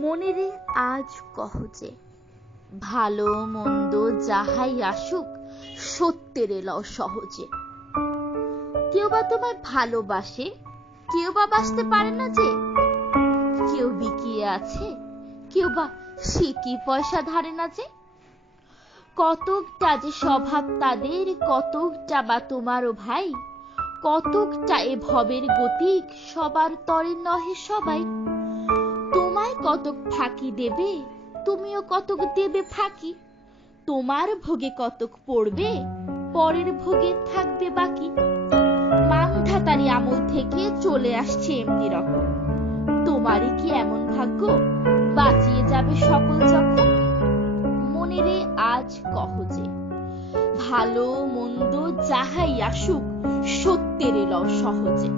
মনেরে আজ কহ যে, ভালো মন্দ যাহাই আসুক সত্যের লও সহজে। কেউ বা তোমায় ভালোবাসে, কেউ বা বাসতে পারে না যে। কেউ বিকিয়ে আছে, কেউ বা সিকি পয়সা ধারে না যে। কতকটা যে স্বভাব তাদের, কতকটা বা তোমারও ভাই, কতকটা এ ভবের গতিক, সবার তরে নহে সবাই। তোমায় কতক ফাঁকি দেবে, তুমিও কতক দেবে ফাঁকি। তোমার ভোগে কতক পড়বে, পরের ভোগে থাকবে বাকি। মানধাতারি আমল থেকে চলে আসছে এমনি রকম। তোমারই কি এমন ভাগ্য, বাঁচিয়ে যাবে সকল যখন? মনেরে আজ কহ যে, ভালো মন্দ যাহাই আসুক সত্যের লও সহজে।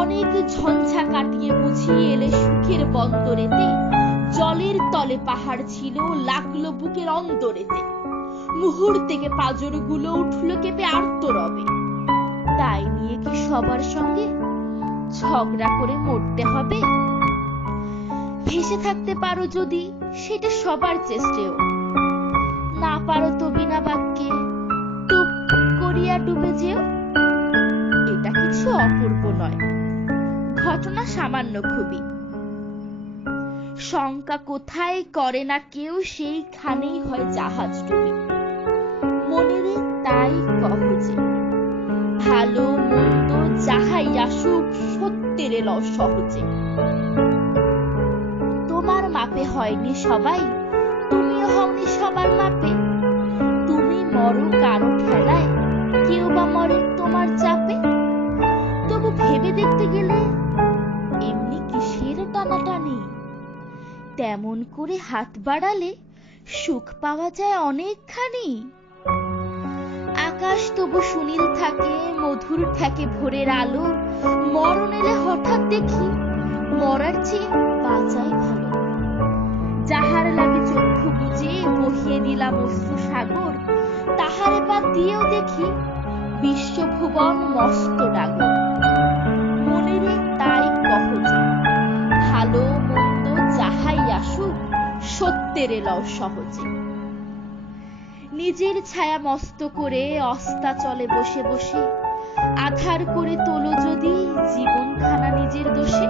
অনেক ঝঞ্ঝা কাটিয়ে বুঝিয়ে এলে সুখের বন্দরেতে। জলের তলে পাহাড় ছিল, লাগলো বুকের অন্তরেতে। মুহূর্তেকে পাঁজরগুলো উঠল কেঁপে আর্তরবে। তাই নিয়ে কি সবার সঙ্গে ঝগড়া করে মরতে হবে? ভেসে থাকতে পারো যদি সেটা সবার চেষ্টেও, না পারো তো বিনা বাক্যে টুপ করিয়া ডুবে যেও। এটা কিছু অপূর্ব নয়, ঘটনা সামান্য খুবই। শঙ্কা কোথায় করে না কেউ, সেইখানেই হয় জাহাজ ডুবি। মনেরে তাই কহ যে, ভালো মন্দ যাহাই আসুক সত্যের লও সহজে। তোমার মাপে হয়নি সবাই, তুমিও হওনি সবার মাপে। তুমি মরো কারো ঠেলায়, কেউ বা মরে তোমার চাপে। তবু ভেবে দেখতে গেলে এমনি কিসের টানাটানি? তেমন করে হাত বাড়ালে সুখ পাওয়া যায় অনেকখানি। আকাশ তবু সুনীল থাকে, মধুর থাকে ভোরের আলো। মরণ এলে হঠাৎ দেখি মরার চেয়ে বাঁচাই ভালো। যাহার লাগে চক্ষু বুজে বহিয়ে দিলাম অশ্রু সাগর, তাহারে বাদ দিয়েও দেখি বিশ্বভুবন মস্ত ডাগর। মনেরে তাই কহ যে, ভালো মন্দ যাহাই আসুক সত্যের লও সহজে। নিজের ছায়া মস্ত করে অস্তাচলে বসে বসে আধার করে তোলো যদি জীবনখানা নিজের দোষে।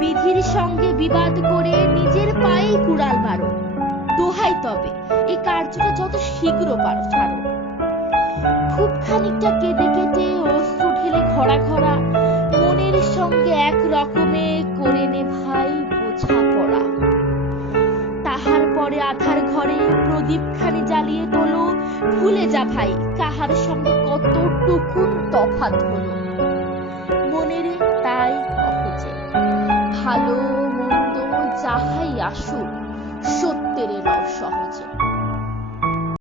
বিধির সঙ্গে বিবাদ করে নিজের পায়েই কুড়াল মারো। দোহাই তবে এই কার্যটা যত শীঘ্র পারো ছাড়ো। খুব খানিকটা কেঁদে কেটে অশ্রু ঢেলে ঘরা ঘরা মনের সঙ্গে এক রকমে করে নে ভাই বোঝাপড়া। তাহার পরে আধার ঘরে প্রদীপ খানি জ্বালিয়ে তোলো। ভুলে যা ভাই কাহার সঙ্গে কতটুকুন তফাৎ হলো। মনেরে তাই কহ যে, ভালো মন্দ যাহাই আসুক সত্যের লও সহজে।